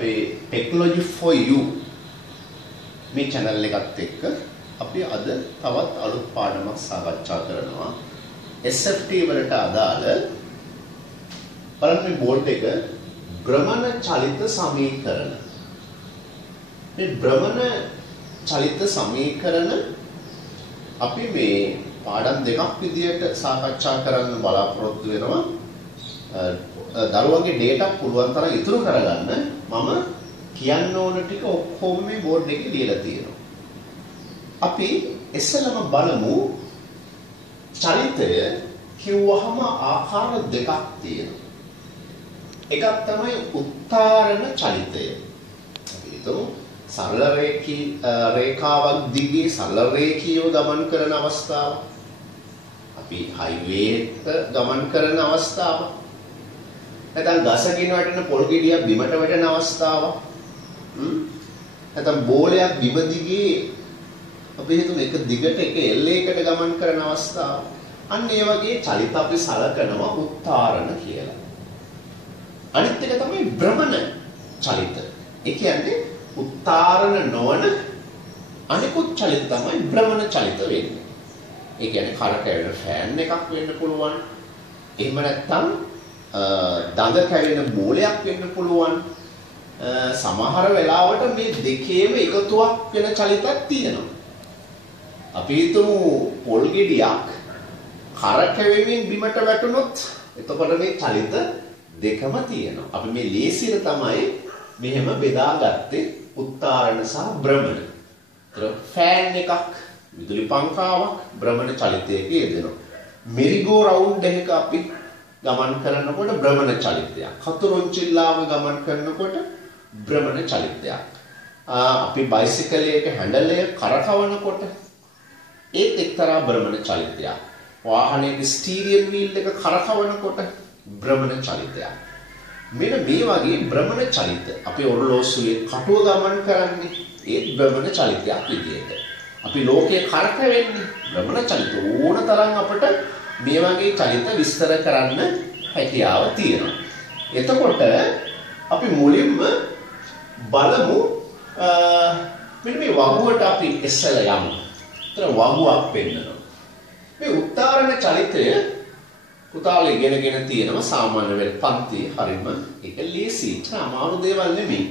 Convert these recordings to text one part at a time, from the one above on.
අපේ Technology for You මේ channel එකත් එක්ක අපි අද තවත් අලුත් පාඩමක් සාකච්ඡා කරනවා. SFT වලට අදාළ බලන්න මේ බෝඩ් එක භ්‍රමණ චලිත සමීකරණ. මේ භ්‍රමණ චලිත සමීකරණ අපි මේ පාඩම් දෙකක් විදියට සාකච්ඡා කරන්න බලාපොරොත්තු වෙනවා. දරුවන්ගේ data පුළුවන් තරම් ඉතුරු කරගන්න මම කියන්න ඕන ටික ඔක්කොම මේ බෝඩ් එකේ ලියලා තියෙනවා. අපි ඉස්සෙල්ලාම බලමු චලිතය කිව්වහම ආකාර දෙකක් තියෙනවා. එකක් තමයි උත්තරණ චලිතය. අපි හිතමු සරල රේඛාවක් දිගේ සරල රේඛීයව ගමන් කරන අවස්ථාව. අපි හයිවේ එක ගමන් කරන අවස්ථාව. නැත්නම් ගසකින් වැටෙන පොල් ගෙඩියක් බිමට වැටෙන අවස්ථාව. නැත්නම් බෝලයක් බිම දිගේ අපි හිතමු එක දිගට එක එල්ලයකට ගමන් කරන අවස්ථාව. අන්න ඒ වගේ චලිත අපි සලකනවා උත්තරණ කියලා. අනිත් එක තමයි භ්‍රමණ චලිත. ඒ කියන්නේ උත්තරණ නොවන අනිකුත් චලිත තමයි භ්‍රමණ චලිත වෙන්නේ. ඒ කියන්නේ කරකැවෙන ෆෑන් එකක් වෙන්න පුළුවන්. එහෙම නැත්නම් දඟ කැවෙන බෝලයක් වෙන්න පුළුවන්. සමහර වෙලාවට මේ දෙකේම එකතුවක් වෙන චලිතයක් තියෙනවා. අපි හිතමු පොල් ගෙඩියක් කරකැවෙමින් බිමට වැටුනොත් එතකොට මේ චලිත දෙකම තියෙනවා. අපි මේ ලේසියට තමයි මෙහෙම බෙදාගත්තේ උත්තරණ සහ භ්‍රමණ. ෆෑන් එකක් විදුලි පංකාවක් භ්‍රමණ චලිතයක යෙදෙනවා. මෙරිගෝ රවුන්ඩ් එකක අපි ගමන් කරනකොට භ්‍රමණ චලිතයක්. කතුරුන්චිල්ලාව ගමන් කරනකොට භ්‍රමණ චලිතයක්. අපි බයිසිකලයක හැන්ඩල් එක කරකවනකොට ඒත් එක්තරා භ්‍රමණ චලිතයක්. වාහනයේ ස්ටීරියන් වීල් එක කරකවනකොට භ්‍රමණ චලිතයක්. මෙන්න මේ වගේ භ්‍රමණ චලිත අපි ඔරලෝසුවේ කටුව ගමන් කරන්නේ ඒත් භ්‍රමණ චලිතයක් විදියට. අපි ලෝකයේ කරකැවෙන්නේ භ්‍රමණ චලිත ඕන තරම් අපිට මේ වගේ චලිත විස්තර කරන්න හැකියාව තියෙනවා. එතකොට අපි මුලින්ම බලමු මෙන්න මේ වගුවට අපි ඉස්සෙල්ලා යමු. ඒතර වගුවක් පෙන්නනවා. මේ උත්තරණ චලිතය පුතාලා ඉගෙනගෙන තියෙනවා සාමාන්‍ය වෙල පන්ති හරිම ඒක ලේසි අමාරු දේවල් නෙමෙයි.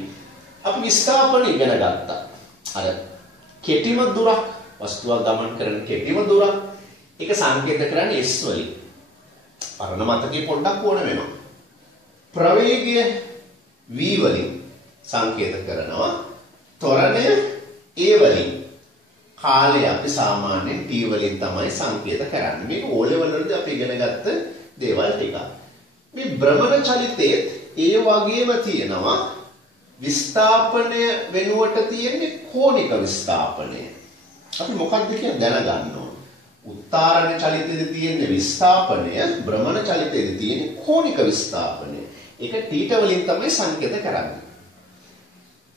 අපි විස්ථාපන ඉගෙන ගත්තා. අර කෙටිම දුරක් වස්තුවක් ගමන් කරන කෙටිම දුරක් ඒක සංකේත කරන්නේ S වලින්. පරණ මතකේ පොඩ්ඩක් ඕන වෙනවා. ප්‍රවේගය V වලින් සංකේත කරනවා. ත්වරණය A වලින්. කාලය අපි සාමාන්‍යයෙන් T වලින් තමයි සංකේත කරන්නේ. මේක O level වලදී අපි ඉගෙන ගත්ත දේවල් ටික. මේ භ්‍රමණ චලිතයේ ඒ වගේම තියෙනවා විස්ථාපනය වෙනුවට තියෙන්නේ කෝණික විස්ථාපනය. අපි මොකක්ද කියලා දැනගන්න ඕන. උත්තරණ චලිතයේදී තියෙන විස්ථාපනය භ්‍රමණ චලිතයේදී තියෙන කෝණික විස්ථාපනය. ඒක θ වලින් තමයි සංකේත කරන්නේ.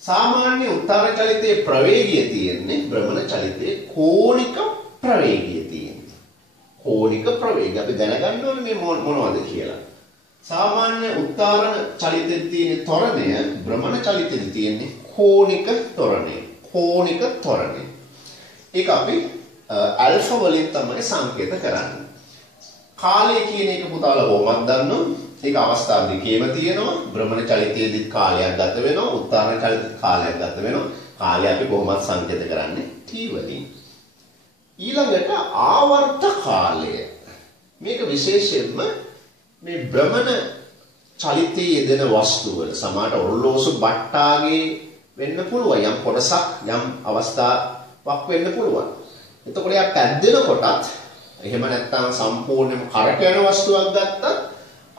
සාමාන්‍ය උත්තරණ චලිතයේ ප්‍රවේගය තියෙන්නේ භ්‍රමණ චලිතයේ කෝණික ප්‍රවේගය තියෙන්නේ. කෝණික ප්‍රවේගය අපි දැනගන්න ඕනේ මේ මොනවද කියලා. සාමාන්‍ය උත්තරණ චලිතයේ තියෙන ත්වරණය භ්‍රමණ චලිතයේ තියෙන්නේ කෝණික ත්වරණය. කෝණික ත්වරණය. ඒක අපි ඇල්ෆා වලින් තමයි සංකේත කරන්නේ. කාලය කියන එක පුතාලා කොහොමද දන්නවද? ඒක අවස්ථා දෙකේම තියෙනවා. භ්‍රමණ චලිතයේදී කාලයක් ගත වෙනවා. උත්තරණ චලිතයේ කාලයක් ගත වෙනවා. කාලය අපි කොහොමද සංකේත කරන්නේ? T වලින්. ඊළඟට ආවර්ත කාලය. මේක විශේෂයෙන්ම මේ භ්‍රමණ චලිතයේ යෙදෙන වස්තු වල සමහරට ඔරලෝසු බට්ටාගේ වෙන්න පුළුවන්. යම් කොටසක් යම් අවස්ථාවක් වෙන්න පුළුවන්. එතකොට යා පැද්දෙන කොටත් එහෙම නැත්නම් සම්පූර්ණයෙන්ම කරකැවෙන වස්තුවක් ගත්තත්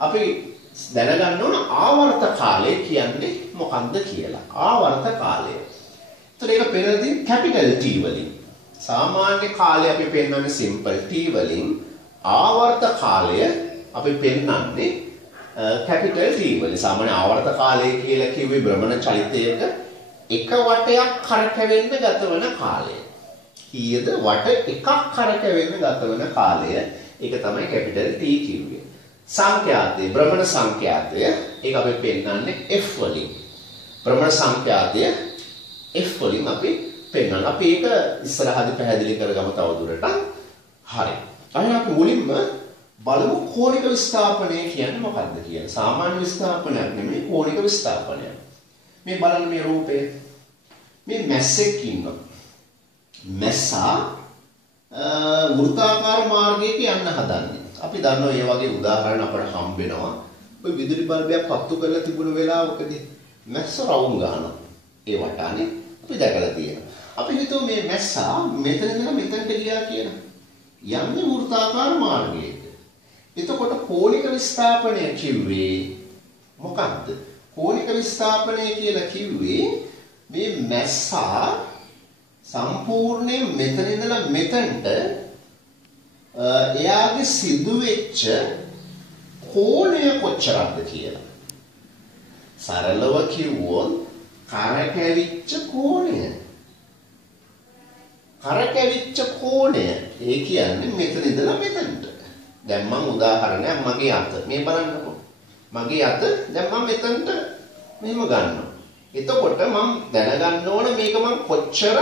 අපි දැනගන්න ඕන ආවර්ත කාලය කියන්නේ මොකක්ද කියලා. ආවර්ත කාලය. ඒතර ඒක පෙරදී කැපිටල් T වලින්. සාමාන්‍ය කාලය අපි පෙන්වන්නේ සිම්පල් T වලින්. ආවර්ත කාලය අපි පෙන්වන්නේ කැපිටල් T වලින්. සාමාන්‍ය ආවර්ත කාලය කියලා කිව්වේ භ්‍රමණ චලිතයක එක වටයක් කරකැවෙන්න ගත වන කාලය. කීයද වට එකක් කරකැවෙන්න ගත වන කාලය. ඒක තමයි කැපිටල් T කිව්වේ. සංඛ්‍යාතය භ්‍රමණ සංඛ්‍යාතය ඒක අපි පෙන්නන්නේ F වලින්. භ්‍රමණ සංඛ්‍යාතය F වලින් අපි පෙන්වනවා. අපි ඒක ඉස්සරහදී පැහැදිලි කරගමු තවදුරටත්. හරි. අයියා අපි මුලින්ම බලමු කෝණික විස්ථාපනය කියන්නේ මොකක්ද කියලා. සාමාන්‍ය විස්ථාපනයක් නෙමෙයි කෝණික විස්ථාපනය. මේ බලන්න මේ රූපය. මේ මැස්සෙක් ඉන්නවා. මැස්සා වෘත්තාකාර මාර්ගයක යන්න හදන්නේ. අපි දන්නවා මේ වගේ උදාහරණ අපට හම්බ වෙනවා. ඔය විදුලි බල්බයක් පත්තු කරලා තිබුණ වෙලාවකදී මැස්ස රවුම් ගන්නවා. ඒ වටානේ අපි දැකලා තියෙනවා. අපි හිතුව මේ මැස්සා මෙතන ඉඳලා මෙතනට ගියා කියලා. යන්නේ වෘත්තාකාර මාර්ගයක. එතකොට කෝණික විස්ථාපනය කිව්වේ මොකක්ද? කෝණික විස්ථාපනය කියලා කිව්වේ මේ මැස්සා සම්පූර්ණයෙන් මෙතන ඉඳලා මෙතනට එයාගේ සිදුවෙච්ච කෝණය කොච්චරක්ද කියලා. සරලව කිව්වොත් කරකැවිච්ච කෝණය. කරකැවිච්ච කෝණය ඒ කියන්නේ මෙතන ඉඳලා මෙතනට. දැන් මම උදාහරණයක් මගේ අත මේ බලන්නකො. මගේ අත දැන් මම මෙතනට මෙහෙම ගන්නවා. එතකොට මම දැනගන්න ඕන මේක මම කොච්චර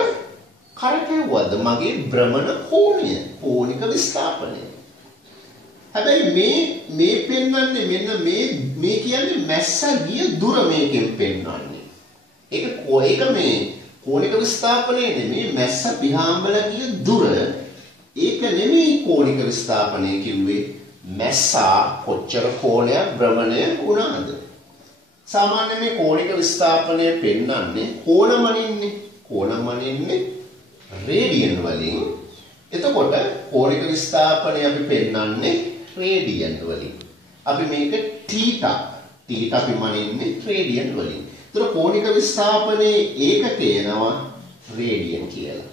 කරකැවුවද මගේ භ්‍රමණ කෝණය, කෝණික විස්ථාපනය. හැබැයි මේ පෙන්වන්නේ මෙන්න මේ කියන්නේ මැස්ස ගිය දුර මේකෙන් පෙන්වන්නේ. ඒක මේ කෝණික විස්ථාපනය නෙමෙයි මැස්ස පිහාඹල ගිය දුර. ඒක නෙමෙයි කෝණික විස්ථාපනය කිව්වේ. මැස්සා කොච්චර කෝණයක් භ්‍රමණය වුණාද? සාමාන්‍යයෙන් මේ කෝණික විස්ථාපනය පෙන්වන්නේ කොණමනින්නේ රේඩියන් වලින්. එතකොට කෝණික විස්ථාපනය අපි පෙන්වන්නේ රේඩියන් වලින්. අපි මේක තීටා අපි මනින්නේ රේඩියන් වලින්. ඒතර කෝණික විස්ථාපනයේ ඒකකය එනවා රේඩියන් කියලා.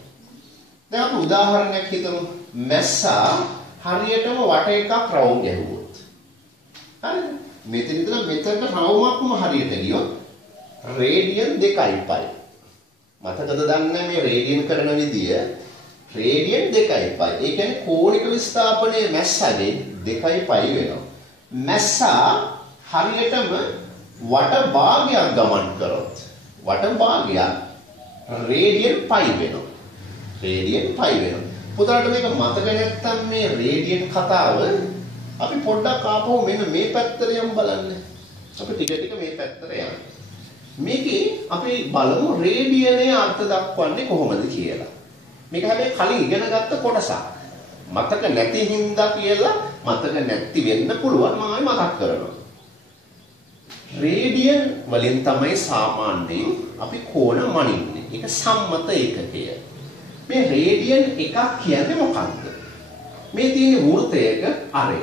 දැන් අපි උදාහරණයක් හිතමු. මැස්සා හරියටම වට එකක් රවුම් ගැහුවොත්. හරිද? මෙතන ඉඳලා මෙතනට රවුමක්ම හරියට ගියොත් රේඩියන් 2යි. මතකද දන්නේ මේ රේඩියන් කරන විදිය? රේඩියන් 2යි. ඒ කියන්නේ කෝණික විස්ථාපනයේ මැස්සගේ 2යි වෙනවා. මැස්සා හරියටම වට භාගයක් ගමන් කරොත් වට භාගයක් රේඩියන් π වෙනවා. රේඩියන් π වෙනවා. පුතාට මේක මතක නැත්තම් මේ රේඩියන් කතාව අපි පොඩ්ඩක් ආපහු මෙන්න මේ පැත්තට යමු බලන්න. අපි ටික මේ පැත්තට යමු. මේකේ අපි බලමු රේඩියනේ අර්ථ දක්වන්නේ කොහොමද කියලා. මේක හැබැයි කලින් ඉගෙන ගත්ත කොටසක්. මතක නැති හින්දා කියලා මතක නැති වෙන්න පුළුවන් මම ආයෙ මතක් කරනවා. රේඩියන් වලින් තමයි සාමාන්‍යයෙන් අපි කෝණ මනින්නේ. ඒක සම්මත ඒකකය. මේ රේඩියන් එකක් කියන්නේ මොකක්ද? මේ තියෙන වෘත්තයක අරය.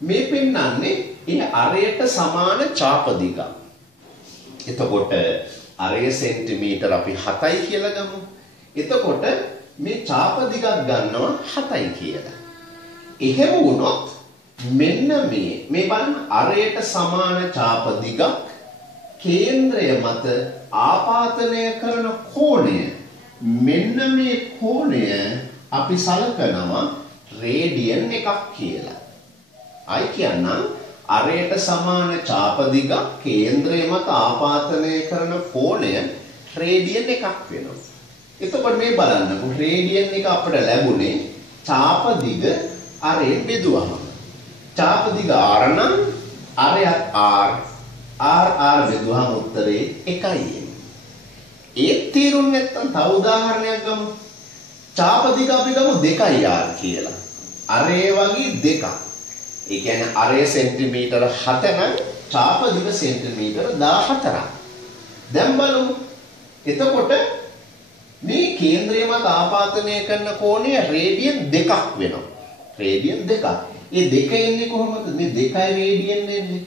මේ පෙන්වන්නේ ඒ අරයට සමාන ඡාප දිගක්. එතකොට අරය සෙන්ටිමීටර අපි 7යි කියලා ගමු. එතකොට මේ ඡාප දිගක් ගන්නවා 7යි කියලා. එහෙම වුණොත් මෙන්න මේ බලන්න අරයට සමාන ඡාප දිගක් කේන්ද්‍රය මත ආපාතනය කරන කෝණය. මෙන්න මේ කෝණය අපි සලකනවා රේඩියන් එකක් කියලා. අය කියන්නම් අරයට සමාන ඡාප දිගක් කේන්ද්‍රය මත ආපාතනය කරන කෝණය රේඩියන් එකක් වෙනවා. එතකොට මේ බලන්නකො රේඩියන් එක අපිට ලැබුණේ ඡාප දිග අරයෙන් බෙදුවම. ඡාප දිග r නම් අරයත් r බෙදුවම උත්තරේ 1යි එන්නේ. ඒ තීරුම් නැත්තම් තව උදාහරණයක් ගමු. ඡාප දිග අපි ගමු 2r කියලා. අරේ වගේ 2ක්. ඒ කියන්නේ අරේ සෙන්ටිමීටර 7 නම් ඡාප දිග සෙන්ටිමීටර 14ක්. දැන් බලමු. එතකොට මේ කේන්ද්‍රය මත ආපාතනය කරන කෝණය රේඩියන් 2ක් වෙනවා. රේඩියන් 2ක්. ඒ දෙක එන්නේ කොහොමද? මේ 2යි රේඩියන් එන්නේ.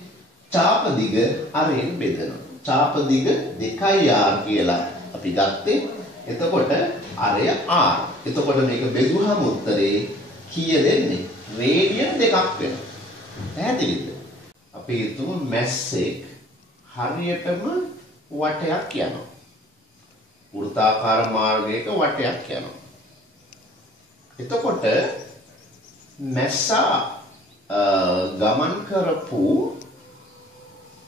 ඡාප දිග අරෙන් බෙදනවා. ඡාප දිග 2r කියලා අපි ගත්තේ. එතකොට අරය r. එතකොට මේක බෙදුවහම උත්තරේ කීයද එන්නේ? රේඩියන් 2ක් වෙනවා. පැහැදිලිද? අපි හිතමු මැස්සෙක් හරියටම වටයක් යනවා. වෘත්තාකාර මාර්ගයක වටයක් යනවා. එතකොට මැස්සා ගමන් කරපු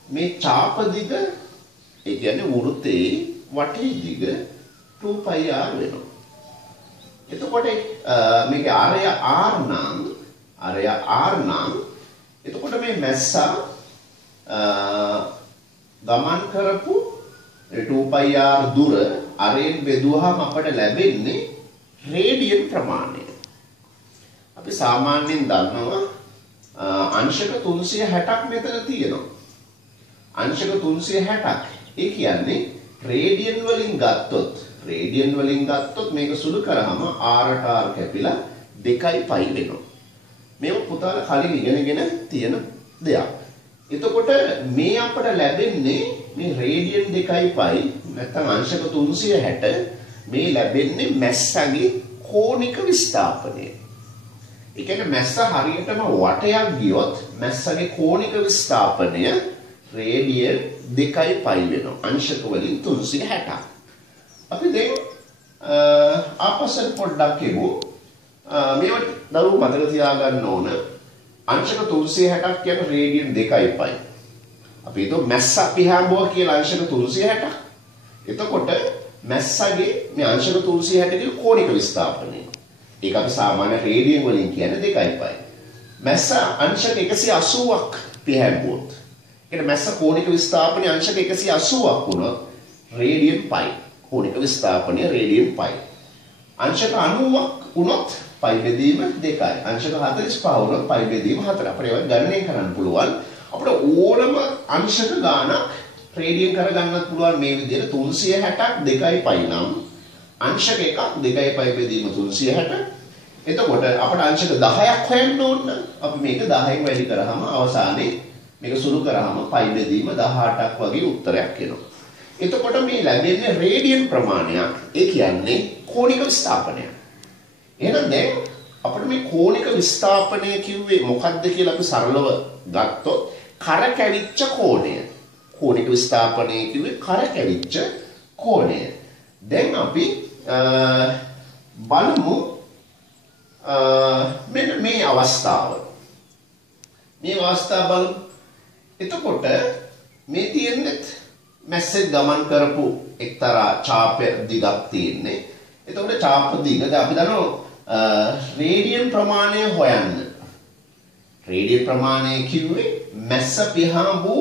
මේ ඡාප දිග ඒ කියන්නේ වෘත්තයේ වටේ දිග 2πr වෙනවා. එතකොට මේකේ ආරය r නම් එතකොට මේ මැස්සා ගමන් කරපු 2πr දුර අරෙන් බෙදුවාම අපට ලැබෙන්නේ රේඩියන් ප්‍රමාණය. අපි සාමාන්‍යයෙන් දන්නවා අංශක 360ක් මෙතන තියෙනවා. අංශක 360ක්. ඒ කියන්නේ රේඩියන් වලින් ගත්තොත් මේක සුළු කරාම r කැපිලා 2π වෙනවා. මේක පුතාලා කලින් ඉගෙනගෙන තියෙන දෙයක්. එතකොට මේ අපට ලැබෙන්නේ මේ රේඩියන් 2π නැත්නම් අංශක 360 මේ ලැබෙන්නේ මැස්සගේ කෝණික විස්ථාපනය. ඒ කියන්නේ මැස්ස හරියටම වටයක් ගියොත් මැස්සගේ කෝණික විස්ථාපනය රේඩියන් 2π වෙනවා. අංශක වලින් 360ක්. අපි දැන් ආපස්සට පොඩ්ඩක් කියමු. මේවට දරුවෝ මතක තියාගන්න ඕන. අංශක 360ක් කියන රේඩියන් 2π. අපි හිතුව මැස්ස පිහාඹුවා කියලා අංශක 360ක්. එතකොට මැස්සගේ මේ අංශක 360 කියන කෝණික විස්ථාපනය. ඒක අපි සාමාන්‍ය රේඩියන් වලින් කියන්නේ 2π. මැස්ස අංශක 180ක් පිහාඹුවොත්. ඒ මැස්ස කෝණික විස්ථාපනය අංශක 180ක් වුණොත් රේඩියන් π. කෝණික විස්ථාපනය රේඩියන් π. අංශක 90ක් වුණොත් π බෙදීම 2යි. අංශක 45 වුණොත් π බෙදීම 4. අපිට ඒක ගණනය කරන්න පුළුවන්. අපිට ඕනම අංශක ගානක් රේඩියන් කරගන්නත් පුළුවන් මේ විදිහට 360ක් 2π නම් අංශක එකක් 2π බෙදීම 360. එතකොට අපිට අංශක 10ක් හොයන්න ඕන. අපි මේක 10න් වැඩි කරාම අවසානයේ මේක සුළු කරාම π බෙදීම 18ක් වගේ උත්තරයක් එනවා. එතකොට මේ ලැබෙන්නේ රේඩියන් ප්‍රමාණයක්. ඒ කියන්නේ කෝණික විස්ථාපනයක්. එහෙනම් දැන් අපිට මේ කෝණික විස්ථාපනය කිව්වේ මොකක්ද කියලා අපි සරලව ගත්තොත් කරකැවිච්ච කෝණය. කෝණික විස්ථාපනය කිව්වේ කරකැවිච්ච කෝණය. දැන් අපි බලමු මෙන්න මේ අවස්ථාව. මේ අවස්ථාව බලමු. එතකොට මේ තියෙන්නේ මැස්සෙක් ගමන් කරපු එක්තරා ඡාප දිගක් තියෙන්නේ. එතකොට ඡාප දිග දැන් අපි දන්නවා රේඩියන් ප්‍රමාණය හොයන්න. රේඩියන් ප්‍රමාණය කිව්වේ මැස්ස පිහාඹු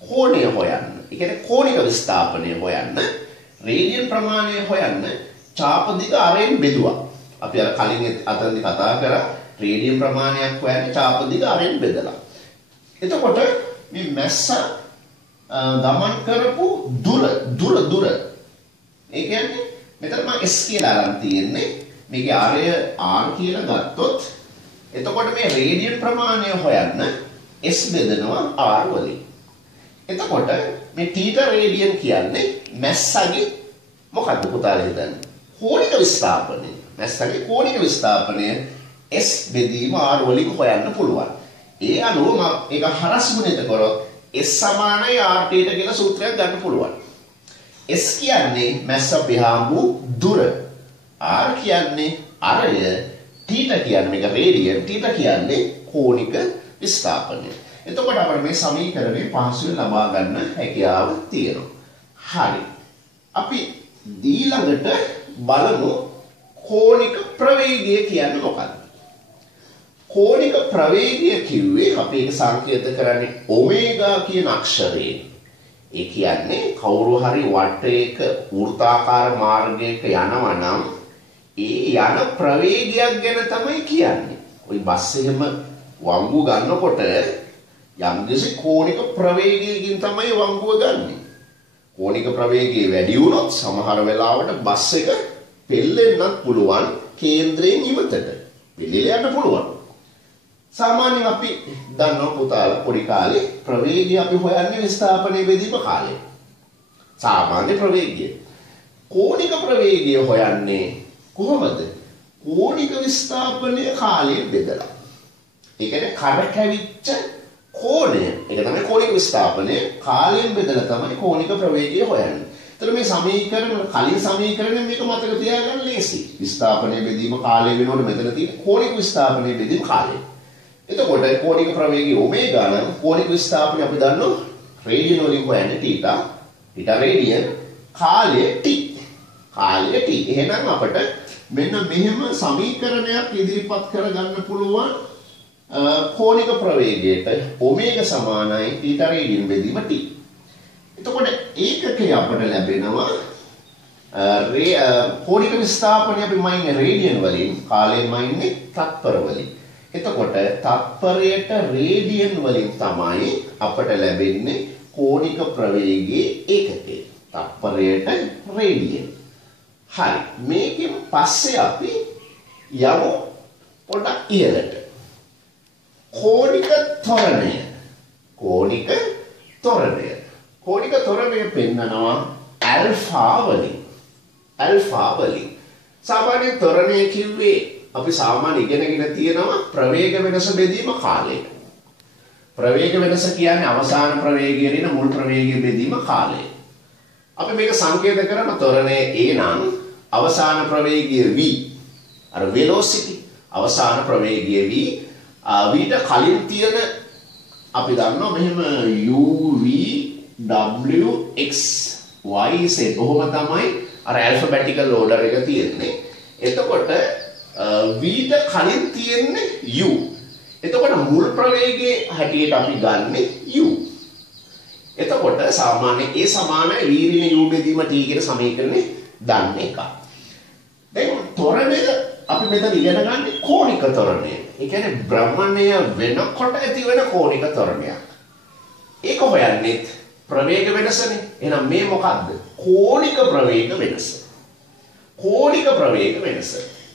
කෝණය හොයන්න. ඒ කියන්නේ කෝණික විස්ථාපනය හොයන්න. රේඩියන් ප්‍රමාණය හොයන්න ඡාප දිග අරෙන් බෙදුවා. අපි අර කලින් අතනදී කතා කරා රේඩියන් ප්‍රමාණයක් හොයන්න ඡාප දිග අරෙන් බෙදලා. එතකොට මේ මැස්ස ගමන් කරපු දුර ඒ කියන්නේ මෙතන මම s කියලා අරන් තියෙන්නේ මේකේ ආරය r කියලා ගත්තොත් එතකොට මේ රේඩියන් ප්‍රමාණය හොයන්න s බෙදනවා r වලින්. එතකොට මේ θ රේඩියන් කියන්නේ මැස්සගේ මොකක්ද පුතාලා හිතන්නේ? කෝණික විස්ථාපනය. මැස්සගේ කෝණික විස්ථාපනය s බෙදීම r වලින් හොයන්න පුළුවන්. ඒ අනුව මම ඒක හරස් ගුණිත කරොත් S සමානයි RT කියලා සූත්‍රයක් ගන්න පුළුවන්. S කියන්නේ මැස්ස පිහාඹු දුර. R කියන්නේ අරය. θ කියන්නේ මේක රේඩියන්. θ කියන්නේ කෝණික විස්ථාපනය. එතකොට අපිට මේ සමීකරණය පහසුවෙන් ලබා ගන්න හැකියාව තියෙනවා. හරි. අපි ඊළඟට බලමු කෝණික ප්‍රවේගය කියන්නේ මොකක්ද? කෝණික ප්‍රවේගය කිව්වේ අපි ඒක සංකේත කරන්නේ ඔමේගා කියන අක්ෂරයෙන්. ඒ කියන්නේ කවුරු හරි වටයක වෘත්තාකාර මාර්ගයක යනවා නම් ඒ යන ප්‍රවේගයක් ගැන තමයි කියන්නේ. ওই බස් එකම වංගු ගන්නකොට යම්කිසි කෝණික ප්‍රවේගයකින් තමයි වංගුව ගන්නෙ. කෝණික ප්‍රවේගය වැඩි වුණොත් සමහර වෙලාවට බස් එක පෙල්ලෙන්නත් පුළුවන් කේන්ද්‍රයෙන් ඉවතට. පිළිල යන්න පුළුවන්. සාමාන්‍යයෙන් අපි දන්නවා පුතාලා පොඩි කාලේ ප්‍රවේගය අපි හොයන්නේ විස්ථාපනය බෙදීම කාලේ. සාමාන්‍ය ප්‍රවේගය. කෝණික ප්‍රවේගය හොයන්නේ කොහොමද? කෝණික විස්ථාපනය කාලයෙන් බෙදලා. ඒ කියන්නේ කරකැවිච්ච කෝණය. ඒක තමයි කෝණික විස්ථාපනය කාලයෙන් බෙදලා තමයි කෝණික ප්‍රවේගය හොයන්නේ. එතන මේ සමීකරණ කලින් සමීකරණය මේක මතක තියාගන්න ලේසි. විස්ථාපනය බෙදීම කාලය වෙනකොට මෙතන තියෙන කෝණික විස්ථාපනය බෙදීම කාලය. එතකොට කෝණික ප්‍රවේගය ඔමේගා නම් කෝණික විස්ථාපනය අපි දන්නවා රේඩියන් වලින් හොයන්නේ θ. theta radian කාලය t. කාලය t. එහෙනම් අපිට මෙන්න මෙහෙම සමීකරණයක් ඉදිරිපත් කරගන්න පුළුවන් කෝණික ප්‍රවේගයට ඔමේගා සමානයි theta radian බෙදීම t. එතකොට ඒකකේ අපිට ලැබෙනවා කෝණික විස්ථාපනය අපි මයින්නේ රේඩියන් වලින්, කාලයෙන් මයින්නේ තත්පර වලින්. එතකොට තත්පරයට රේඩියන් වලින් තමයි අපිට ලැබෙන්නේ කෝණික ප්‍රවේගයේ ඒකකය. තත්පරයට රේඩියන්. හරි. මේකෙන් පස්සේ අපි යමු පොඩක් ඉහළට. කෝණික ත්වරණය. කෝණික ත්වරණය. කෝණික ත්වරණය පෙන්නනවා ඇල්ෆා වලින්. ඇල්ෆා වලින්. සාමාන්‍ය ත්වරණය කිව්වේ අපි සාමාන්‍ය ඉගෙනගෙන තියෙනවා ප්‍රවේග වෙනස බෙදීම කාලයට. ප්‍රවේග වෙනස කියන්නේ අවසාන ප්‍රවේගය රින මුල් ප්‍රවේගය බෙදීම කාලය. අපි මේක සංකේත කරන ත්වරණය A නම් අවසාන ප්‍රවේගය v. අර velocity අවසාන ප්‍රවේගය v. v ට කලින් තියෙන අපි දන්නවා මෙහෙම u v w x y z කොහොම තමයි අර alphabetical order එක තියෙන්නේ. එතකොට v ට කලින් තියෙන්නේ u. එතකොට මුල් ප්‍රවේගයේ හැටියට අපි ගන්නෙ u. එතකොට සාමාන්‍ය a සමානයි v ඍණ u බෙදීම t කියන සමීකරණය දන්න එක. දැන් ත්වරණය අපි මෙතන ඉගෙන ගන්න කෝණික ත්වරණය. ඒ කියන්නේ භ්‍රමණය වෙනකොට ඇතිවන කෝණික ත්වරණයක්. ඒක හොයන්නේ ප්‍රවේග වෙනසනේ. එහෙනම් මේ මොකද්ද? කෝණික ප්‍රවේග වෙනස. කෝණික ප්‍රවේග වෙනස.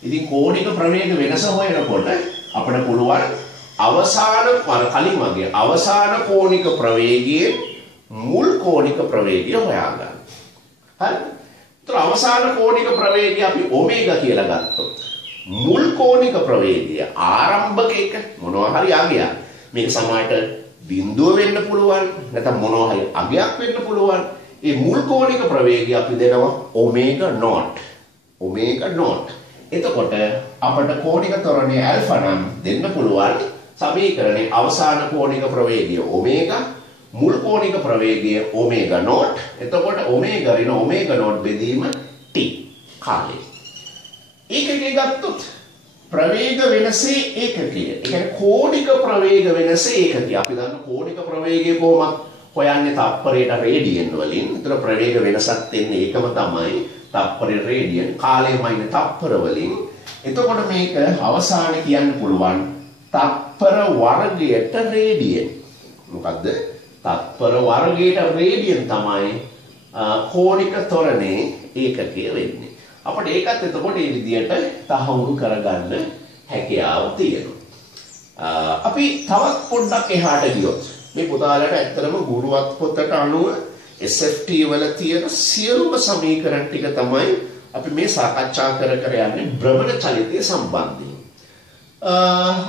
ඉතින් කෝණික ප්‍රවේග වෙනස හොයනකොට අපිට පුළුවන් අවසාන කලින් වගේ අවසාන කෝණික ප්‍රවේගයේ මුල් කෝණික ප්‍රවේගය හොයාගන්න. හරි. ඒතර අවසාන කෝණික ප්‍රවේගය අපි ඔමේගා කියලා ගත්තොත් මුල් කෝණික ප්‍රවේගය ආරම්භක එක මොනවා හරි අගයක්. මේක සමානට බිඳුව වෙන්න පුළුවන් නැත්නම් මොනවා හරි අගයක් වෙන්න පුළුවන්. ඒ මුල් කෝණික ප්‍රවේගය අපි දෙනවා ඔමේගා නෝට්. ඔමේගා නෝට්. එතකොට අපට කෝණික ත්වරණය ඇල්ෆා නම් දෙන්න පුළුවන් සමීකරණේ අවසාන කෝණික ප්‍රවේගය ඔමේගා මුල් කෝණික ප්‍රවේගය ඔමේගා නෝට්. එතකොට ඔමේගා ඍණ ඔමේගා නෝට් බෙදීම t කාලය. ඒකකේ ගත්තොත් ප්‍රවේග වෙනසේ ඒකකය. ඒ කියන්නේ කෝණික ප්‍රවේග වෙනසේ ඒකකය. අපි දන්න කෝණික ප්‍රවේගය කොහොමද හොයන්නේ? තත්පරයට රේඩියන් වලින්. ඒතර ප්‍රවේග වෙනසක් දෙන්නේ ඒකම තමයි. තත්පරේ රේඩියන් කාලයමයිනේ තත්පර වලින්. එතකොට මේක අවසානයේ කියන්න පුළුවන් තත්පර වර්ගයට රේඩියන්. මොකද්ද? තත්පර වර්ගයට රේඩියන් තමයි කෝණික ත්වරණේ ඒකකය වෙන්නේ. අපිට ඒකත් එතකොට මේ විදියට තහවුරු කරගන්න හැකියාව තියෙනවා. අපි තවත් පොඩ්ඩක් එහාට ගියොත් මේ පුතාලට ඇත්තටම ගුරුවත් පොතට අනුව SFT වල තියෙන සියලුම සමීකරණ ටික තමයි අපි මේ සාකච්ඡා කර යන්නේ භ්‍රමණ චලිතය සම්බන්ධයෙන්.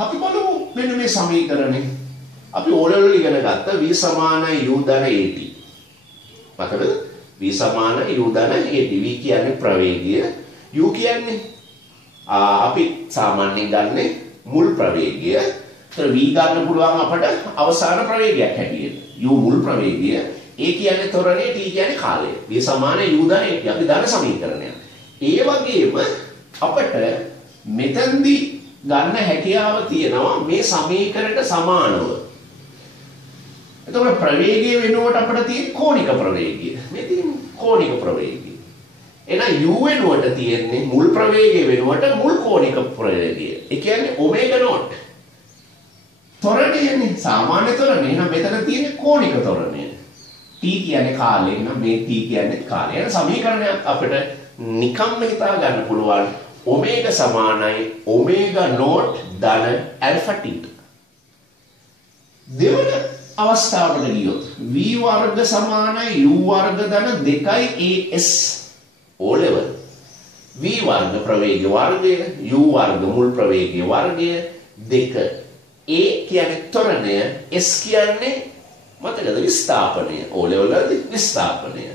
අපි බලමු මෙන්න මේ සමීකරණේ. අපි ඕලෙවල් ඉගෙන ගත්ත v සමානයි u ධන at. මතකද? v සමානයි u ධන at. v කියන්නේ ප්‍රවේගය, u කියන්නේ අපි සාමාන්‍යයෙන් ගන්නෙ මුල් ප්‍රවේගය. ඒතර v ගන්න පුළුවන් අපට අවසාන ප්‍රවේගයක් හැටියට. u මුල් ප්‍රවේගය, a කියන්නේ ත්වරණය, t කියන්නේ කාලය. v සමානයි u ධන at. අපි දන්න සමීකරණයක්. ඒ වගේම අපට මෙතෙන්දී ගන්න හැකියාව තියෙනවා මේ සමීකරණයට සමානව. එතකොට ප්‍රවේගය වෙනුවට අපිට තියෙන කෝණික ප්‍රවේගය. මේ තියෙන කෝණික ප්‍රවේගය. එහෙනම් u වෙනුවට තියෙන්නේ මුල් ප්‍රවේගය වෙනුවට මුල් කෝණික ප්‍රවේගය. ඒ කියන්නේ ඔමේගා නෝට්. ත්වරණයනේ සාමාන්‍ය ත්වරණය. එහෙනම් මෙතන තියෙන්නේ කෝණික ත්වරණය. t කියන්නේ කාලය. එහෙනම් මේ t කියන්නේ කාලය. එහෙනම් සමීකරණයක් අපිට නිකම්ම හිතා ගන්න පුළුවන් ඔමේගා සමානයි ඔමේගා නෝට් ධන ඇල්ෆා t. දෙවන අවස්ථාවට ගියොත් v වර්ග සමානයි u වර්ග ධන 2 as O level. v වර්ග ප්‍රවේග වර්ගය, u වර්ග මුල් ප්‍රවේගය වර්ගය 2. a කියන්නේ ත්වරණය, s කියන්නේ මතකද විස්ථාපනය. O level වලදී විස්ථාපනය.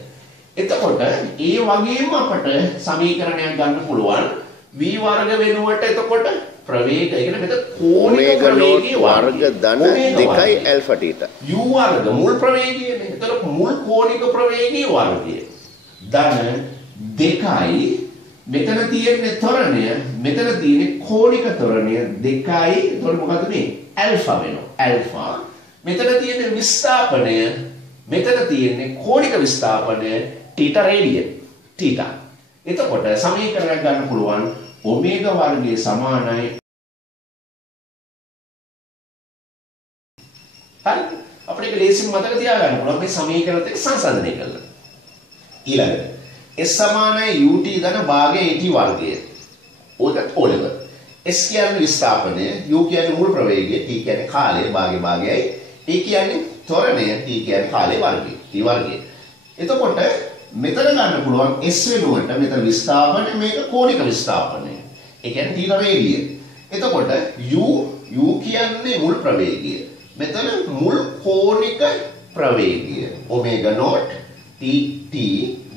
එතකොට ඒ වගේම අපට සමීකරණයක් ගන්න පුළුවන් v වර්ග වෙනුවට එතකොට ප්‍රවේගය කියන්නේ මෙතන කෝණික omega naught ප්‍රවේගයේ වර්ග ධන 2යි alpha theta. u වර්ග මුල් ප්‍රවේගයනේ. එතන මුල් කෝණික ප්‍රවේගයේ වර්ගය. ධන 2යි මෙතන තියෙන්නේ ත්වරණය, මෙතන තියෙන්නේ කෝණික ත්වරණය 2යි. එතකොට මොකද මේ? alpha වෙනවා. alpha. මෙතන තියෙන්නේ විස්ථාපනය, මෙතන තියෙන්නේ කෝණික විස්ථාපනය θ රේඩියන්. θ. එතකොට සමීකරණයක් ගන්න පුළුවන් ඔමේගා වර්ගයේ සමානයි. හරි. අපිට ඒක ලේසියෙන් මතක තියාගන්න පුළුවන් මේ සමීකරණත් එක්ක සංසන්දනය කරලා. ඊළඟට S සමානයි ut ධන භාගය at වර්ගය. ඔකට ඕලෙව. S කියන්නේ විස්ථාපනය, u කියන්නේ මුල් ප්‍රවේගය, t කියන්නේ කාලය භාගයයි, a කියන්නේ ත්වරණය, t කියන්නේ කාලය වර්ගය, t වර්ගය. එතකොට මෙතන ගන්න පුළුවන් S වෙනුවට මෙතන විස්ථාපනය, මේක කෝණික විස්ථාපනය. ඒ කියන්නේ θ රේඩිය. එතකොට u කියන්නේ මුල් ප්‍රවේගය. මෙතන මුල් කෝණික ප්‍රවේගය. ඔමේගා නෝට් t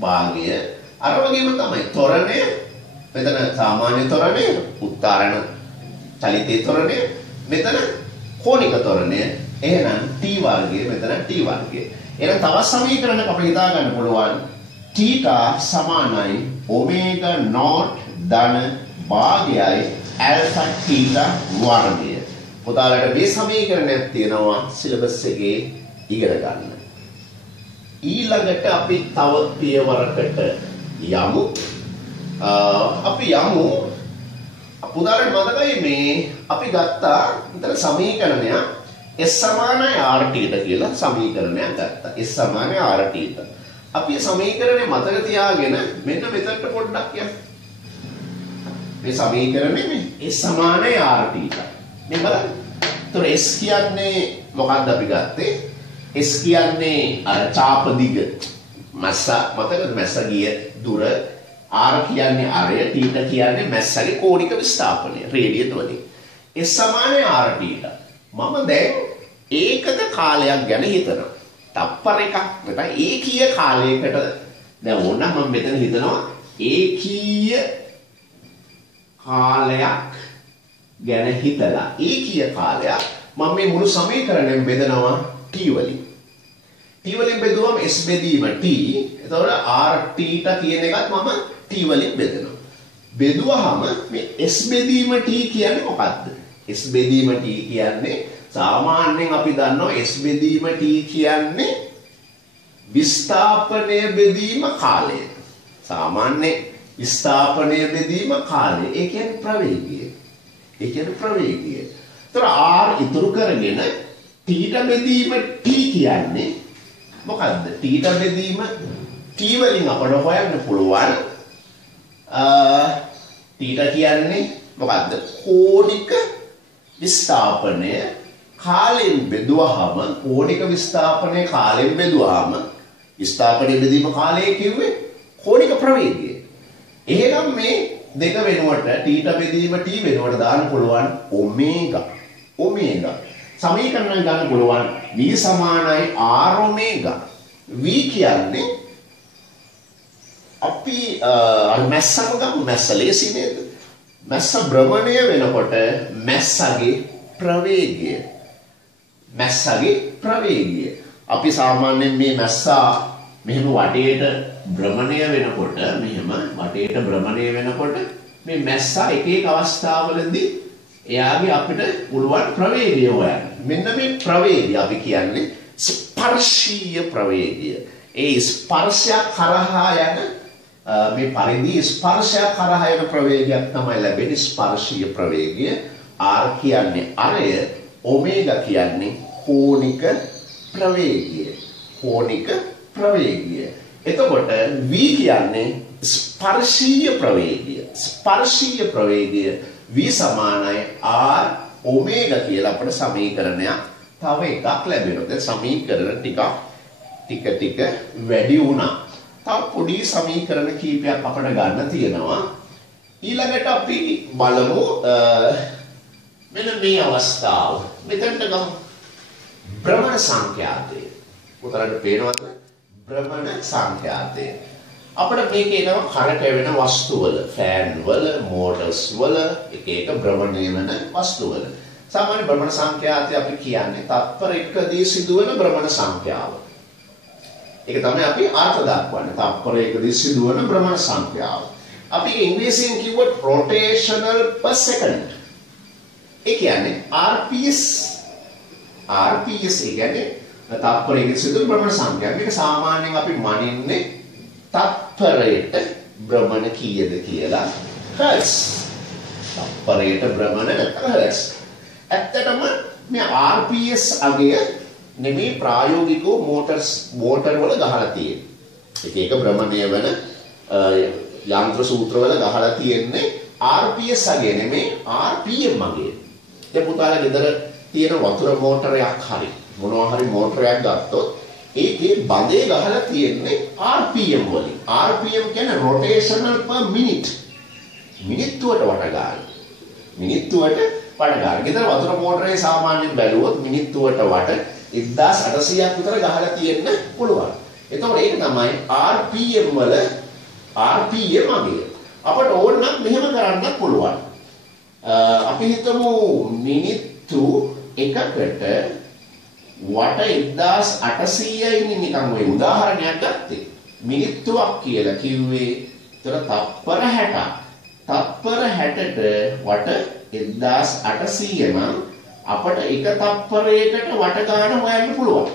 භාගය අර වගේම තමයි ත්වරණය. මෙතන සාමාන්‍ය ත්වරණය, උත්තරණ චලිතේ ත්වරණය, මෙතන කෝණික ත්වරණය. එහෙනම් t වර්ගය, මෙතන t වර්ගය. එහෙනම් තවත් සමීකරණයක් අපිට හිතා ගන්න පුළුවන්. θ සමානයි ඔමේගා නෝට් ධන භාගයයි ඇල්ෆා θ වර්ගය. පුතාලට මේ සමීකරණයක් තියෙනවා සිලබස් එකේ ඉගෙන ගන්න. ඊළඟට අපි තව පියවරකට යමු. අපි යමු පුතාලට මතකයි මේ අපි ගත්තා විතර සමීකරණයක් S සමානයි RT කියලා සමීකරණයක් ගත්තා. S සමානයි RT. අපි සමීකරණය මතක තියාගෙන මෙන්න මෙතනට පොඩ්ඩක් යමු. මේ සමීකරණය මේ S සමානයි RT. මේ බලන්න. ඒතර S කියන්නේ මොකක්ද අපි ගත්තේ? S කියන්නේ අර චාප දිග මැස්ස මතකද මැස්ස ගිය දුර, R කියන්නේ අරය, θ කියන්නේ මැස්සගේ කෝණික විස්ථාපනය රේඩියන් වලින්. S සමානයි RT. මම දැන් ඒකක කාලයක් ගැන හිතනවා. තප්පර එකක් නැත්නම් ඒකීය කාලයකට දැන් ඕනනම් මම මෙතන හිතනවා ඒකීය කාලයක් ගැන හිතලා ඒකීය කාලයක් මම මේ මුළු සමීකරණයම බෙදනවා t වලින්. t වලින් බෙදුවම s බෙදීම t. එතකොට rt කියන එකත් මම t වලින් බෙදනවා. බෙදුවහම මේ s බෙදීම t කියන්නේ මොකක්ද? s බෙදීම t කියන්නේ සාමාන්‍යයෙන් අපි දන්නවා S බෙදීම t කියන්නේ විස්ථාපනය බෙදීම කාලය. සාමාන්‍ය විස්ථාපනය බෙදීම කාලය. ඒ කියන්නේ ප්‍රවේගය. ඒ කියන්නේ ප්‍රවේගය. ඒතර R ඉතුරු කරගෙන θ බෙදීම t කියන්නේ මොකද්ද? θ බෙදීම t වලින් අපට හොයන්න පුළුවන් θ කියන්නේ මොකද්ද? කෝණික විස්ථාපනය කාලයෙන් බෙදුවහම කෝණික විස්ථාපනය කාලයෙන් බෙදුවහම විස්ථාපනය බෙදීම කාලය කිව්වේ කෝණික ප්‍රවේගය. එහෙනම් මේ දෙක වෙනුවට θ බෙදීම t වෙනුවට දාන්න පුළුවන් ඔමේගා. ඔමේගා. සමීකරණ ගන්න පුළුවන් v සමානයි r ඔමේගා. v කියන්නේ අපි අර මැස්සම ගමු. මැස්ස ලේසි නේද? මැස්ස භ්‍රමණය වෙනකොට මැස්සගේ ප්‍රවේගය. මැස්සගේ ප්‍රවේගය. අපි සාමාන්‍යයෙන් මේ මැස්සා මෙහෙම වටේට භ්‍රමණය වෙනකොට මේ මැස්සා එක එක අවස්ථාවලදී එයාගේ අපිට පුළුවන් ප්‍රවේගය හොයන්න. මෙන්න මේ ප්‍රවේගය අපි කියන්නේ ස්පර්ශීය ප්‍රවේගය. ඒ ස්පර්ශයක් කරහා යන මේ පරිදි ස්පර්ශයක් කරහා යන ප්‍රවේගයක් තමයි ලැබෙන්නේ ස්පර්ශීය ප්‍රවේගය. R කියන්නේ අරය, ඔමේගා කියන්නේ කෝණික ප්‍රවේගය. කෝණික ප්‍රවේගය. එතකොට v කියන්නේ ස්පර්ශීය ප්‍රවේගය. ස්පර්ශීය ප්‍රවේගය v සමානයි r ඔමේගා කියලා අපිට සමීකරණයක් තව එකක් ලැබෙනවා. දැන් සමීකරණ ටික වැඩි වුණා. තව පොඩි සමීකරණ කීපයක් අපිට ගන්න තියෙනවා. ඊළඟට අපි බලමු මෙන්න මේ අවස්ථාව. මෙතනට ගමු. භ්‍රමණ සංඛ්‍යාතය. උතරට පේනවද? භ්‍රමණ සංඛ්‍යාතය. අපිට මේක එනවා කරකැවෙන වස්තු වල, ෆෑන් වල, මෝටර්ස් වල, එක එක භ්‍රමණය වෙන වස්තු වල. සාමාන්‍ය භ්‍රමණ සංඛ්‍යාතය අපි කියන්නේ තත්පර එකදී සිදුවන භ්‍රමණ සංඛ්‍යාව. ඒක තමයි අපි අර්ථ දක්වන්නේ. තත්පර එකදී සිදුවන භ්‍රමණ සංඛ්‍යාව. අපි ඉංග්‍රීසියෙන් කිව්වොත් rotational per second. ඒ කියන්නේ RPS. RPS කියන්නේ තත්පර එකදී සිදුවන භ්‍රමණ සංඛ්‍යාව. මේක සාමාන්‍යයෙන් අපි මනින්නේ තත්පරයට භ්‍රමණ කීයද කියලා hertz. තත්පරයට භ්‍රමණ hertz. ඇත්තටම මේ RPS අගය නෙමේ ප්‍රායෝගිකව මෝටර් වල ගහලා තියෙන්නේ. එක භ්‍රමණය වෙන යන්ත්‍ර සූත්‍ර වල ගහලා තියෙන්නේ RPS අගය නෙමේ RPM අගය. දැන් පුතාලා ගෙදර තියෙන වතුර මෝටරයක් හරි මොනවා හරි මෝටරයක් ගත්තොත් ඒකේ බඳේ ගහලා තියෙන්නේ RPM වලින්. RPM කියන්නේ rotational per minute. මිනිත්තුවට වට ගන්න. මිනිත්තුවට වට ගන්න. ගෙදර වතුර මෝටරේ සාමාන්‍යයෙන් බැලුවොත් මිනිත්තුවට වට 1800ක් විතර ගහලා තියෙන්න පුළුවන්. එතකොට ඒක තමයි RPM වල RPM අගය. අපට ඕන නම් මෙහෙම කරන්න පුළුවන්. අපි හිතමු මිනිත්තු එකකට වට 1800යි නිකන් ඔය උදාහරණයක් ගත්තේ. මිනිත්තුවක් කියලා කිව්වේ ඒතර තත්පර 60ක්. තත්පර 60ට වට 1800 නම් අපට එක තත්පරයකට වට ගන්න හොයන්න පුළුවන්.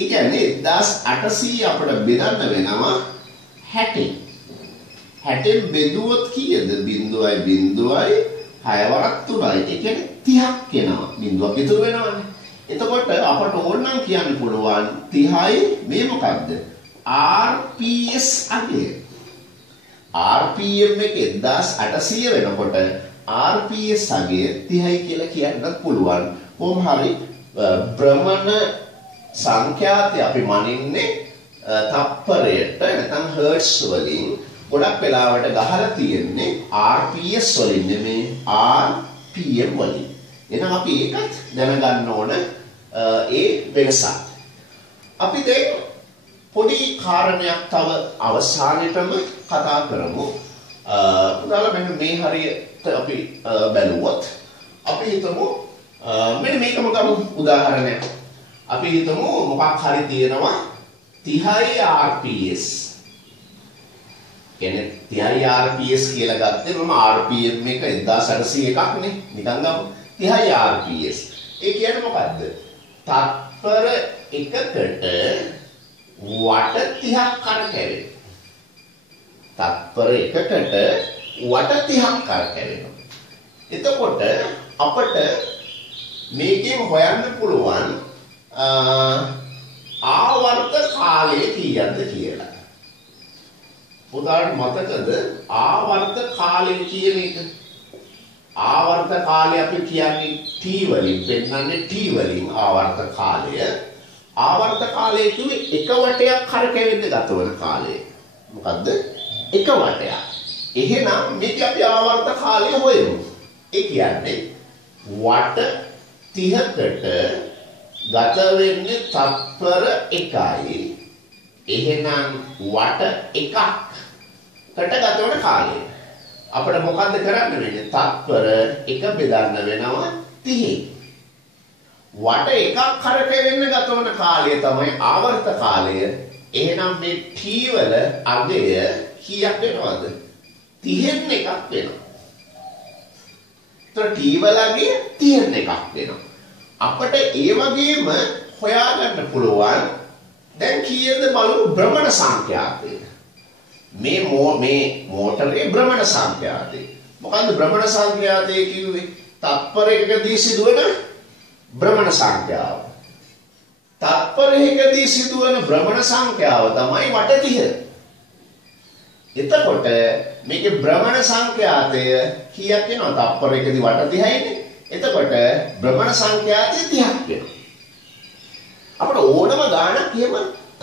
ඒ කියන්නේ 1800 අපට බෙදන්න වෙනවා 60. 60න් බෙදුවොත් කීයද? 0.0යි 6 වරක් 3යි. ඒ කියන්නේ 30ක් එනවා. බිඳුවක් ඉතුරු වෙනවනේ. එතකොට අපට ඕන නම් කියන්න පුළුවන් 30යි මේ මොකක්ද? RPS අගය. RPM එක 1800 වෙනකොට RPS අගය 30යි කියලා කියන්නත් පුළුවන්. කොහොම හරි භ්‍රමණ සංඛ්‍යාතය අපි මනින්නේ තත්පරයට නැත්නම් හර්ට්ස් වලින්. ගොඩක් වෙලාවට ගහලා තියෙන්නේ RPS වලින් නෙමේ RPM වලින්. එහෙනම් අපි ඒකත් දැනගන්න ඕන ඒ වෙනසක්. අපි දැන් පොඩි කාරණයක් තව අවසානෙටම කතා කරමු. උදාහරණ මෙන්න මේ හරියට අපි බැලුවොත් අපි හිතමු මෙන්න මේකම ගමු උදාහරණයක්. අපි හිතමු මොකක් හරි තියෙනවා 30යි RPS. කියන්නේ 30යි RPS කියලා ගත්තේ මම RPM එක 1800 එකක් නේ. නිකන් ගමු 30යි RPS. ඒ කියන්නේ මොකද්ද? තත්පර එකකට වට 30ක් කරකැවෙන. තත්පර එකකට වට 30ක් කරකැවෙනවා. එතකොට අපට මේකෙන් හොයන්න පුළුවන් ආවර්ත කාලය කීයද කියලා. උදාහරණ මතකද ආවර්ත කාලය කියන එක? ආවර්ත කාලය අපි කියන්නේ T වලින් පෙන්නන්නේ T වලින් ආවර්ත කාලය. ආවර්ත කාලය කියන්නේ එක වටයක් කරකැවෙන්න ගත වන කාලය. මොකද්ද? එක වටයක්. එහෙනම් මේක අපි ආවර්ත කාලය හොයමු. ඒ කියන්නේ වට 30කට ගත වෙන්නේ තත්පර 1යි. එහෙනම් වට 1කට ගත වන කාලය. අපිට මොකද්ද කරන්න වෙන්නේ? තත්පර 1 බෙදන්න වෙනවා 30. වට 1ක් කරකැවෙන්න ගත වන කාලය තමයි ආවර්ත කාලය. එහෙනම් මේ T වල අගය කීයක් වෙනවද? 30න් එකක් වෙනවා. ඒතර T වල අගය 30න් එකක් වෙනවා. අපිට ඒ වගේම හොයාගන්න පුළුවන් දැන් කීයද බලමු භ්‍රමණ සංඛ්‍යාතය. මේ මෝටරේ භ්‍රමණ සංඛ්‍යාතය. මොකද්ද භ්‍රමණ සංඛ්‍යාතය කිව්වේ? තත්පරයකදී සිදුවන භ්‍රමණ සංඛ්‍යාව. තත්පරයකදී සිදුවන භ්‍රමණ සංඛ්‍යාව තමයි වට 30. එතකොට මේකේ භ්‍රමණ සංඛ්‍යාතය කීයක් වෙනවද? තත්පරයකදී වට 30යිනේ. එතකොට භ්‍රමණ සංඛ්‍යාතය 30ක් වෙනවා. අපිට ඕනම ගාණක් එහෙම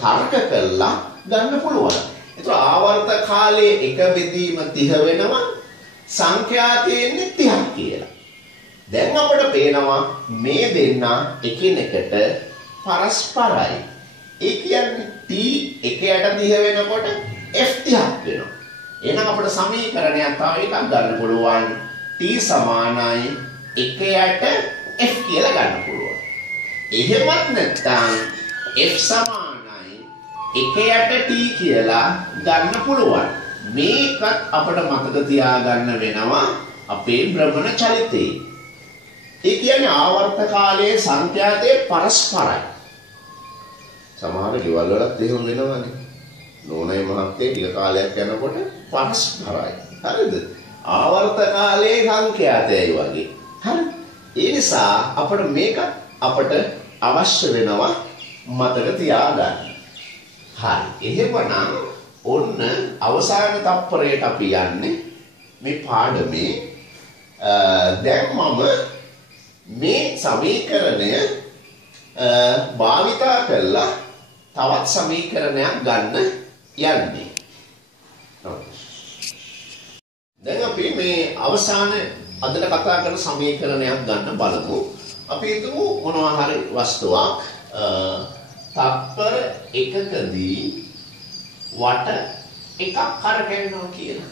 තර්ක කරලා ගන්න පුළුවන්. ඒතර ආවර්ත කාලයේ එක බෙදීම 30 වෙනවා සංඛ්‍යාතයෙන්නේ 30ක් කියලා. දැන් අපිට පේනවා මේ දෙන්න එකිනෙකට පරස්පරයි. ඒ කියන්නේ T 1යට 30 වෙනකොට f 30ක් වෙනවා. එහෙනම් අපිට සමීකරණයක් තව එකක් ගන්න පුළුවන්. t සමානයි 1යට f කියලා ගන්න පුළුවන්. එහෙමත් නැත්නම් f සමානයි 1යට t කියලා ගන්න පුළුවන්. මේකත් අපිට මතක තියාගන්න වෙනවා අපේ භ්‍රමණ චලිතේ. ඒ කියන්නේ ආවර්ත කාලයේ සංඛ්‍යාතයේ පරස්පරයි. සමහර ගෙවල් වලත් එහෙම වෙනවනේ. නෝනයි මහත්තයා ටික කාලයක් යනකොට පරස්පරයි. හරිද? ආවර්ත කාලයේ සංඛ්‍යාතයයි වගේ. හරි. ඒ නිසා අපිට මේක අපිට අවශ්‍ය වෙනවා මතක තියාගන්න. හරි. එහෙමනම් ඔන්න අවසාන තත්පරයට අපි යන්නේ මේ පාඩමේ. දැන් මම මේ සමීකරණය භාවිතා කරලා තවත් සමීකරණයක් ගන්න යන්නේ. දැන් අපි මේ අවසාන අදට කතා කරන සමීකරණයක් ගන්න බලමු. අපි හිතමු මොනවා හරි වස්තුවක් තත්පර එකකදී වට එකක් කරකැවෙනවා කියලා.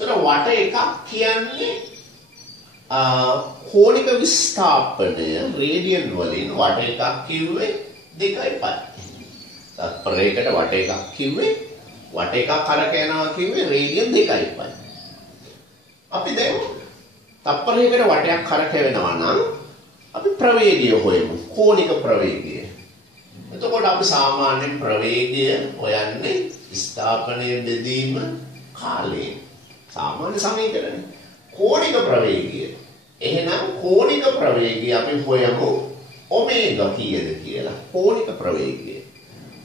එතන වට එකක් කියන්නේ කෝණික විස්ථාපනය රේඩියන් වලින් වට එකක් කිව්වේ 2.5. තත්පරයකට වට එකක් කිව්වේ වට එකක් කරකැවෙනවා කිව්වේ රේඩියන් 2.5. අපි දැන් තත්පරයකට වටයක් කරකැවෙනවා නම් අපි ප්‍රවේගය හොයමු. කෝණික ප්‍රවේගය. එතකොට අපි සාමාන්‍යයෙන් ප්‍රවේගය හොයන්නේ ස්ථාපනය බෙදීම කාලයෙන්. සාමාන්‍ය සමීකරණය. කෝණික ප්‍රවේගය. එහෙනම් කෝණික ප්‍රවේගය අපි හොයමු ඔමේගා කීයද කියලා. කෝණික ප්‍රවේගය.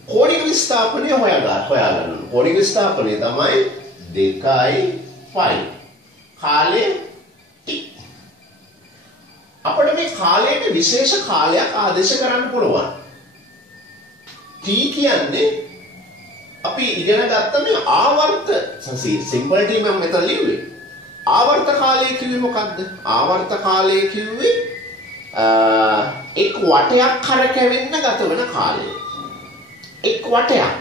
කෝණික විස්ථාපනය හොයාගන්න. කෝණික විස්ථාපනය තමයි 2.5. කාලය t. අපිට මේ කාලයට විශේෂ කාලයක් ආදේශ කරන්න පුළුවන්. t කියන්නේ අපි ඉගෙන ගත්ත මේ ආවර්ත සිම්පල් t මම මෙතන ලිව්වේ. ආවර්ත කාලය කිව්වේ මොකක්ද? ආවර්ත කාලය කිව්වේ එක් වටයක් කරකැවෙන්න ගත වෙන කාලය. එක් වටයක්.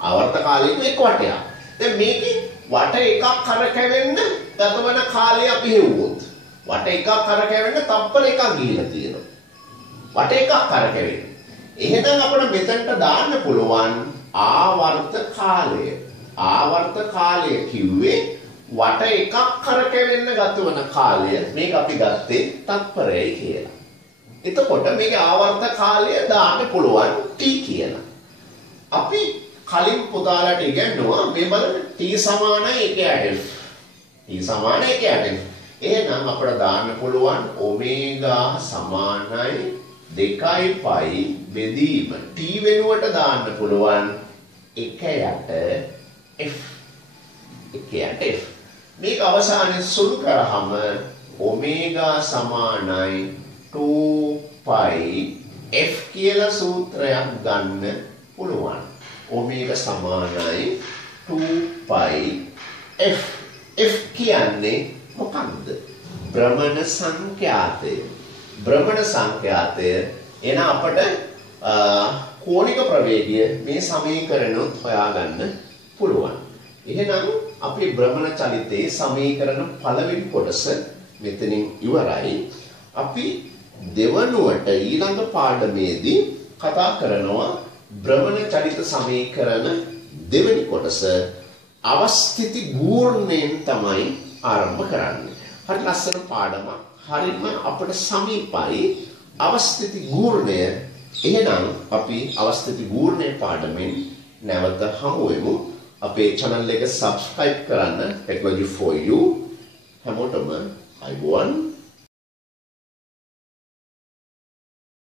ආවර්ත කාලය කියන්නේ එක් වටයක්. දැන් මේකේ වට එකක් කරකැවෙන්න ගත වෙන කාලය අපි හෙව්වොත් වට එකක් කරකැවෙන්න තප්පර එකක් ගිහිලා තියෙනවා. වට එකක් කරකැවෙන්න. එහෙනම් අපිට මෙතනට දාන්න පුළුවන් ආවර්ත කාලය. ආවර්ත කාලය කිව්වේ වට එකක් කරකැවෙන්න ගත වෙන කාලය. මේක අපි ගත්තේ තත්පරයයි කියලා. එතකොට මේකේ ආවර්ත කාලය දාන්න පුළුවන් t කියලා. අපි කලින් පුතාලට ඉගෙනුවා මේ බලන්න t සමානයි 1/f. t සමානයි 1/f. එහෙනම් අපිට දාන්න පුළුවන් ඔමේගා සමානයි 2.5 බෙදීම t වෙනුවට දාන්න පුළුවන් 1/f. 1/f. මේක අවසානයේ සුළු කරාම ඔමේගා සමානයි 2π f කියලා සූත්‍රයක් ගන්න පුළුවන්. ඔමේගා සමානයි 2π f. f කියන්නේ මොකක්ද? භ්‍රමණ සංඛ්‍යාතය. භ්‍රමණ සංඛ්‍යාතය එන අපට කෝණික ප්‍රවේගය මේ සමීකරණොත් හොයාගන්න පුළුවන්. එහෙනම් අපේ භ්‍රමණ චලිතයේ සමීකරණ පළවෙනි කොටස මෙතනින් ඉවරයි. අපි දෙවනුවට ඊළඟ පාඩමේදී කතා කරනවා භ්‍රමණ චලිත සමීකරණ දෙවෙනි කොටස. අවස්ථිති ගූර්ණයෙන් තමයි ආරම්භ කරන්නේ. හරි ලස්සන පාඩමක්. හරිම අපට සමීපයි අවස්ථිති ගූර්ණය. එහෙනම් අපි අවස්ථිති ගූර්ණය පාඩමෙන් නැවත හමු වෙමු. අපේ channel එක subscribe කරන්න. Technology for you හැමෝටම අයුබෝවන්.